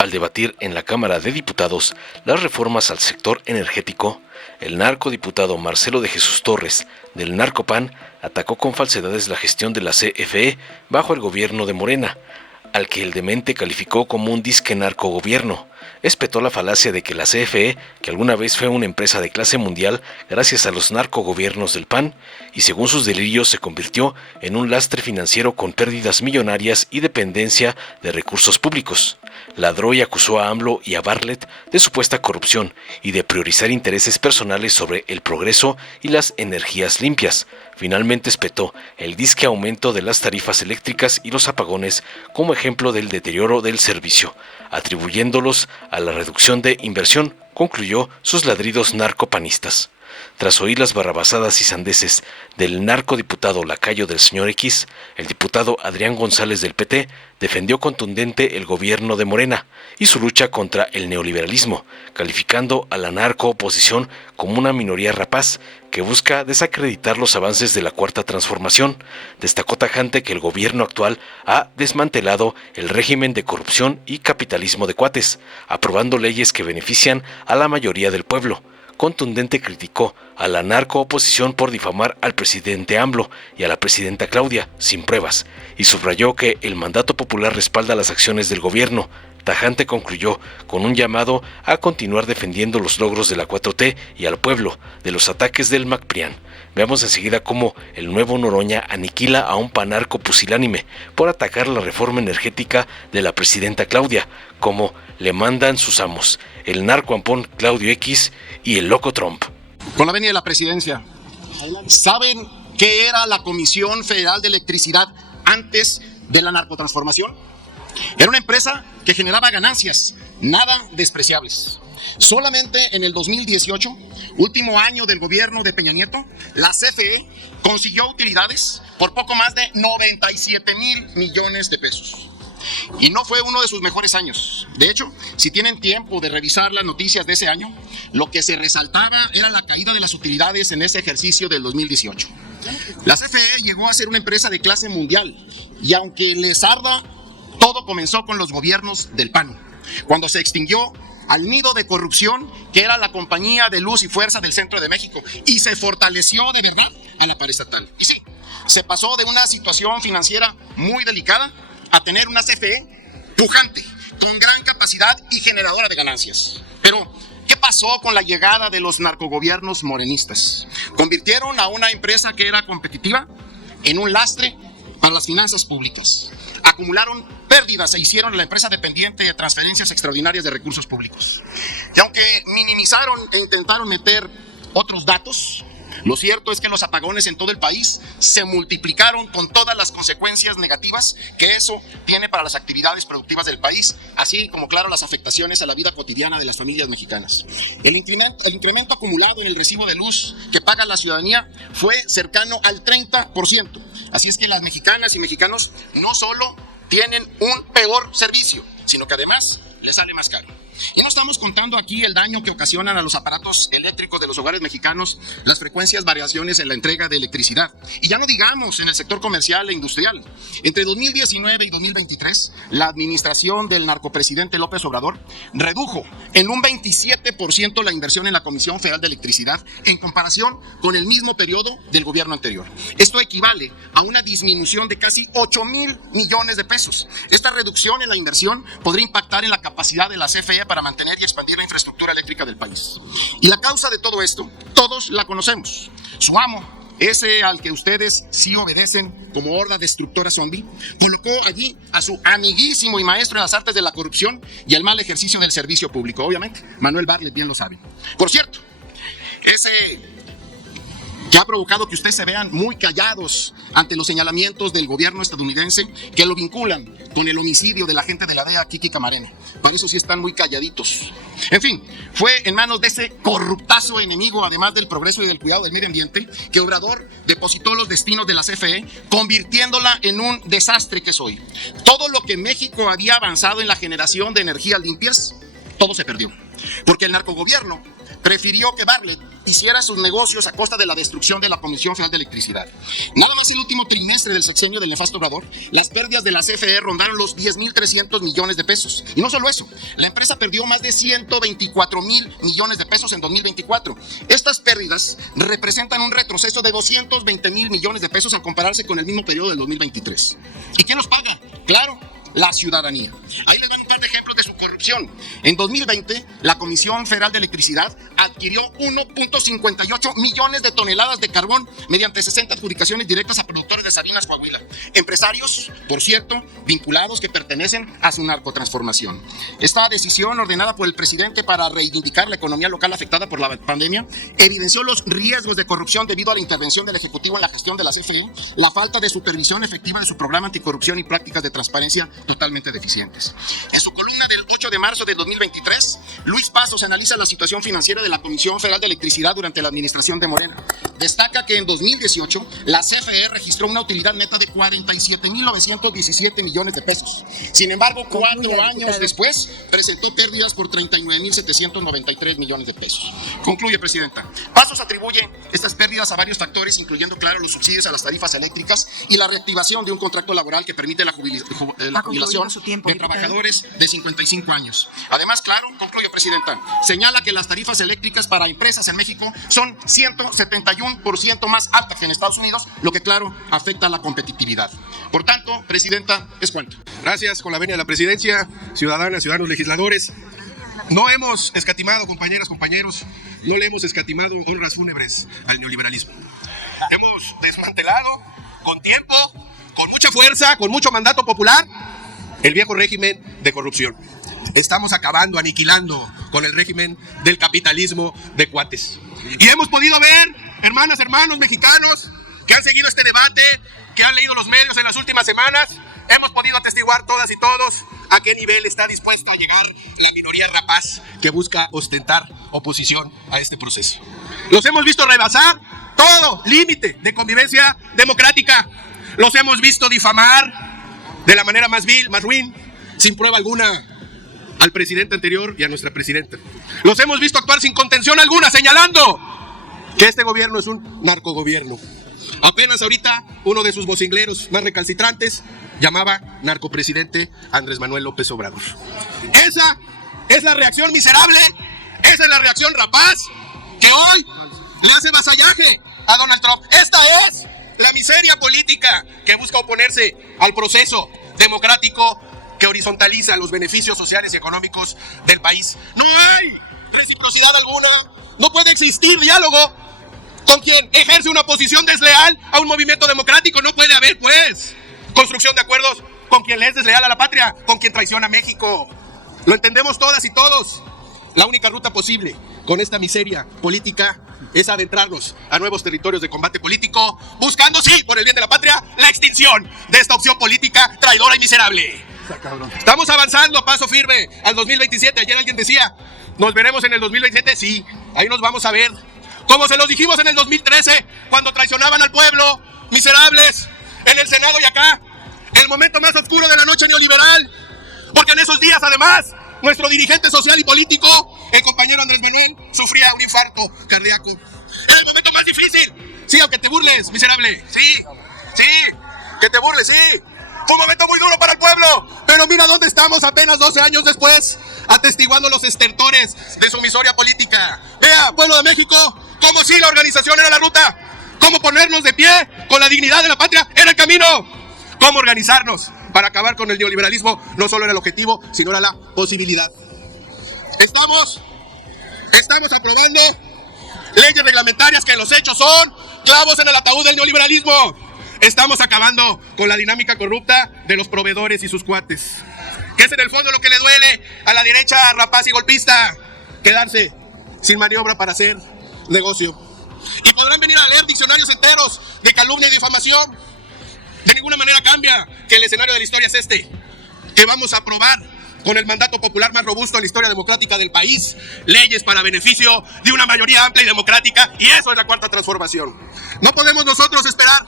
Al debatir en la Cámara de Diputados las reformas al sector energético, el narcodiputado Marcelo de Jesús Torres, del Narcopan, atacó con falsedades la gestión de la CFE bajo el gobierno de Morena, al que el demente calificó como un disque narcogobierno. Espetó la falacia de que la CFE, que alguna vez fue una empresa de clase mundial gracias a los narcogobiernos del PAN, y según sus delirios se convirtió en un lastre financiero con pérdidas millonarias y dependencia de recursos públicos. Ladró y acusó a AMLO y a Bartlett de supuesta corrupción y de priorizar intereses personales sobre el progreso y las energías limpias. Finalmente espetó el disque aumento de las tarifas eléctricas y los apagones como ejemplo del deterioro del servicio, atribuyéndolos a la reducción de inversión, concluyó sus ladridos narcopanistas. Tras oír las barrabasadas y sandeces del narcodiputado lacayo del señor X, el diputado Adrián González del PT defendió contundente el gobierno de Morena y su lucha contra el neoliberalismo, calificando a la narcooposición como una minoría rapaz que busca desacreditar los avances de la Cuarta Transformación. Destacó tajante que el gobierno actual ha desmantelado el régimen de corrupción y capitalismo de cuates, aprobando leyes que benefician a la mayoría del pueblo. Contundente criticó a la narcooposición por difamar al presidente AMLO y a la presidenta Claudia sin pruebas, y subrayó que el mandato popular respalda las acciones del gobierno. Tajante concluyó con un llamado a continuar defendiendo los logros de la 4T y al pueblo de los ataques del MacPrián. Veamos enseguida cómo el nuevo Noroña aniquila a un panarco pusilánime por atacar la reforma energética de la presidenta Claudia, como le mandan sus amos, el narcoampón Claudio X y el loco Trump. Con la venida de la presidencia, ¿saben qué era la Comisión Federal de Electricidad antes de la narcotransformación? Era una empresa que generaba ganancias nada despreciables. Solamente en el 2018, último año del gobierno de Peña Nieto, la CFE consiguió utilidades por poco más de 97,000 millones de pesos. Y no fue uno de sus mejores años. De hecho, si tienen tiempo de revisar las noticias de ese año, lo que se resaltaba era la caída de las utilidades en ese ejercicio del 2018. La CFE llegó a ser una empresa de clase mundial y aunque les arda, todo comenzó con los gobiernos del PAN, cuando se extinguió al nido de corrupción que era la Compañía de Luz y Fuerza del Centro de México y se fortaleció de verdad a la paraestatal. Y sí, se pasó de una situación financiera muy delicada a tener una CFE pujante, con gran capacidad y generadora de ganancias. Pero, ¿qué pasó con la llegada de los narcogobiernos morenistas? Convirtieron a una empresa que era competitiva en un lastre para las finanzas públicas. Acumularon pérdidas e hicieron a la empresa dependiente de transferencias extraordinarias de recursos públicos. Y aunque minimizaron e intentaron meter otros datos, lo cierto es que los apagones en todo el país se multiplicaron con todas las consecuencias negativas que eso tiene para las actividades productivas del país, así como, claro, las afectaciones a la vida cotidiana de las familias mexicanas. El incremento acumulado en el recibo de luz que paga la ciudadanía fue cercano al 30%. Así es que las mexicanas y mexicanos no solo tienen un peor servicio, sino que además les sale más caro. Y no estamos contando aquí el daño que ocasionan a los aparatos eléctricos de los hogares mexicanos las frecuencias variaciones en la entrega de electricidad. Y ya no digamos en el sector comercial e industrial. Entre 2019 y 2023, la administración del narcopresidente López Obrador redujo en un 27% la inversión en la Comisión Federal de Electricidad en comparación con el mismo periodo del gobierno anterior. Esto equivale a una disminución de casi 8,000 millones de pesos. Esta reducción en la inversión podría impactar en la capacidad de la CFE para mantener y expandir la infraestructura eléctrica del país. Y la causa de todo esto, todos la conocemos. Su amo, ese al que ustedes sí obedecen como horda destructora zombie, colocó allí a su amiguísimo y maestro en las artes de la corrupción y el mal ejercicio del servicio público. Obviamente, Manuel Bartlett bien lo sabe. Por cierto, ese que ha provocado que ustedes se vean muy callados ante los señalamientos del gobierno estadounidense que lo vinculan con el homicidio de la agente de la DEA, Kiki Camarena. Para eso sí están muy calladitos. En fin, fue en manos de ese corruptazo enemigo, además del progreso y del cuidado del medio ambiente, que Obrador depositó los destinos de la CFE, convirtiéndola en un desastre que es hoy. Todo lo que México había avanzado en la generación de energías limpias, todo se perdió. Porque el narcogobierno prefirió que Bartlett hiciera sus negocios a costa de la destrucción de la Comisión Federal de Electricidad. Nada más el último trimestre del sexenio del nefasto Obrador, las pérdidas de la CFE rondaron los 10,300 millones de pesos. Y no solo eso, la empresa perdió más de 124,000 millones de pesos en 2024. Estas pérdidas representan un retroceso de 220,000 millones de pesos al compararse con el mismo periodo del 2023. ¿Y quién los paga? Claro, la ciudadanía. Ahí les van un par de ejemplos de su corrupción. En 2020, la Comisión Federal de Electricidad adquirió 1.58 millones de toneladas de carbón mediante 60 adjudicaciones directas a productores de Sabinas, Coahuila. Empresarios, por cierto, vinculados que pertenecen a su narcotransformación. Esta decisión, ordenada por el presidente para reivindicar la economía local afectada por la pandemia, evidenció los riesgos de corrupción debido a la intervención del Ejecutivo en la gestión de la CFE, la falta de supervisión efectiva de su programa anticorrupción y prácticas de transparencia totalmente deficientes. En su columna del 8 de marzo de 2023, Luis Pasos analiza la situación financiera de la Comisión Federal de Electricidad durante la administración de Morena. Destaca que en 2018 la CFE registró una utilidad neta de 47,917 millones de pesos. Sin embargo, 4 años después presentó pérdidas por 39,793 millones de pesos. Concluye, Presidenta. Pasos atribuye estas pérdidas a varios factores, incluyendo, claro, los subsidios a las tarifas eléctricas y la reactivación de un contrato laboral que permite la jubilación de trabajadores de 55 años. Además, claro, concluyo, Presidenta, señala que las tarifas eléctricas para empresas en México son 171% más altas que en Estados Unidos, lo que, claro, afecta a la competitividad. Por tanto, Presidenta, es cuanto. Gracias. Con la venia de la Presidencia, ciudadanas, ciudadanos, legisladores, no hemos escatimado, compañeras, compañeros, no le hemos escatimado honras fúnebres al neoliberalismo. Hemos desmantelado con tiempo, con mucha fuerza, con mucho mandato popular, el viejo régimen de corrupción. Estamos acabando, aniquilando con el régimen del capitalismo de cuates. Y hemos podido ver, hermanas, hermanos mexicanos, que han seguido este debate, que han leído los medios en las últimas semanas, hemos podido atestiguar todas y todos a qué nivel está dispuesto a llegar la minoría rapaz que busca ostentar oposición a este proceso. Los hemos visto rebasar todo límite de convivencia democrática. Los hemos visto difamar de la manera más vil, más ruin, sin prueba alguna, al presidente anterior y a nuestra presidenta. Los hemos visto actuar sin contención alguna, señalando que este gobierno es un narcogobierno. Apenas ahorita uno de sus vocingleros más recalcitrantes llamaba narcopresidente Andrés Manuel López Obrador. Esa es la reacción miserable, esa es la reacción rapaz que hoy le hace vasallaje a Donald Trump. Esta es la miseria política que busca oponerse al proceso democrático que horizontaliza los beneficios sociales y económicos del país. No hay reciprocidad alguna, no puede existir diálogo con quien ejerce una posición desleal a un movimiento democrático. No puede haber, pues, construcción de acuerdos con quien le es desleal a la patria, con quien traiciona a México. Lo entendemos todas y todos. La única ruta posible con esta miseria política es adentrarnos a nuevos territorios de combate político, buscando, sí, por el bien de la patria, la extinción de esta opción política traidora y miserable. Estamos avanzando a paso firme al 2027. Ayer alguien decía, ¿nos veremos en el 2027? Sí, ahí nos vamos a ver. Como se los dijimos en el 2013, cuando traicionaban al pueblo, miserables, en el Senado y acá, el momento más oscuro de la noche neoliberal, porque en esos días, además, nuestro dirigente social y político, el compañero Andrés Manuel, sufría un infarto cardíaco. Era el momento más difícil. Sí, aunque te burles, miserable. Sí, que te burles, sí. Fue un momento muy duro para el pueblo. Pero mira dónde estamos apenas 12 años después, atestiguando los estertores de su miseria política. Vea, pueblo de México, como si la organización era la ruta. Cómo ponernos de pie con la dignidad de la patria era el camino. Cómo organizarnos para acabar con el neoliberalismo no solo era el objetivo, sino era la posibilidad. Estamos aprobando leyes reglamentarias que en los hechos son clavos en el ataúd del neoliberalismo. Estamos acabando con la dinámica corrupta de los proveedores y sus cuates, que es en el fondo lo que le duele a la derecha rapaz y golpista, quedarse sin maniobra para hacer negocio. Y podrán venir a leer diccionarios enteros de calumnia y difamación. De ninguna manera cambia que el escenario de la historia es este, que vamos a aprobar con el mandato popular más robusto en la historia democrática del país, leyes para beneficio de una mayoría amplia y democrática, y eso es la cuarta transformación. No podemos nosotros esperar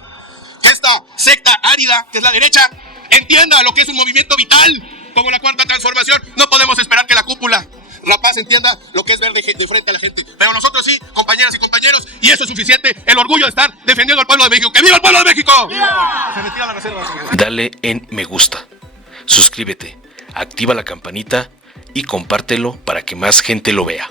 que esta secta árida, que es la derecha, entienda lo que es un movimiento vital como la cuarta transformación. No podemos esperar que la cúpula rapaz entienda lo que es ver de frente a la gente. Pero nosotros sí, compañeras y compañeros, y eso es suficiente, el orgullo de estar defendiendo al pueblo de México. ¡Que viva el pueblo de México! ¡Viva! Se retira la reserva. Dale en me gusta, suscríbete, activa la campanita y compártelo para que más gente lo vea.